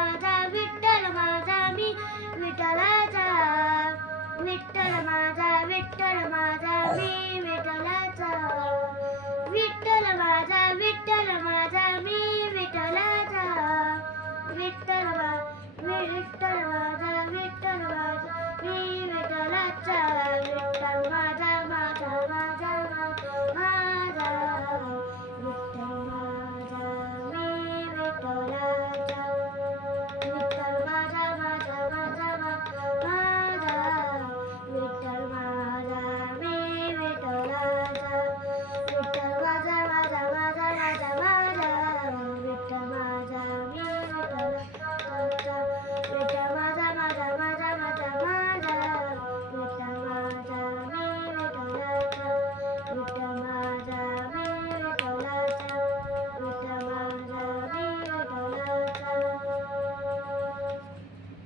माता विठ्ठल माता मी विठ्ठलाचा विठ्ठल माता विठ्ठल माता मी विठ्ठलाचा